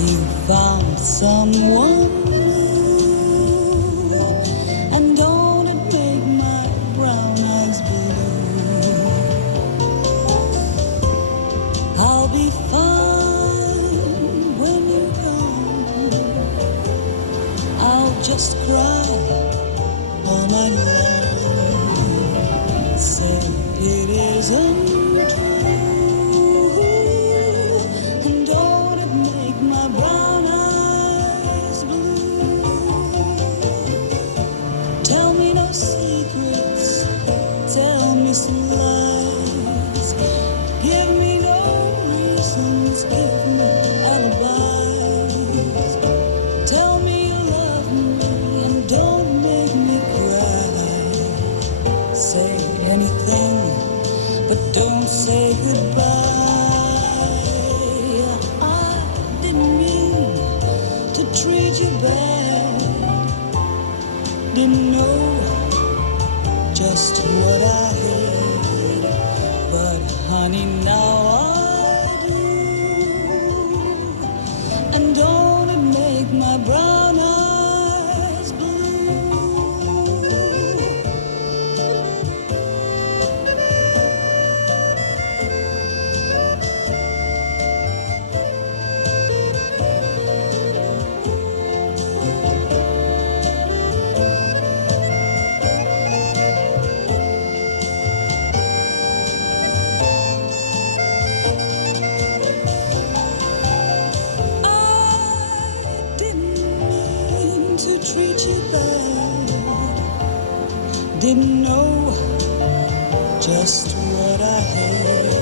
You found someone new, and don't it make my brown eyes blue? I'll be fine when you're gone. I'll just cry all night long. Say it isn't true, and don't it make my brown eyes blue? Tell me no secrets, tell me some lies. Give me no reasons, give me alibis. Tell me you love me and don't make me cry. Say anything, but don't say goodbye. I didn't mean to treat you bad. Didn't know just what I had. But honey, now I do. And don't it make my brown eyes blue? I didn't mean to treat you bad. Didn't know just what I had.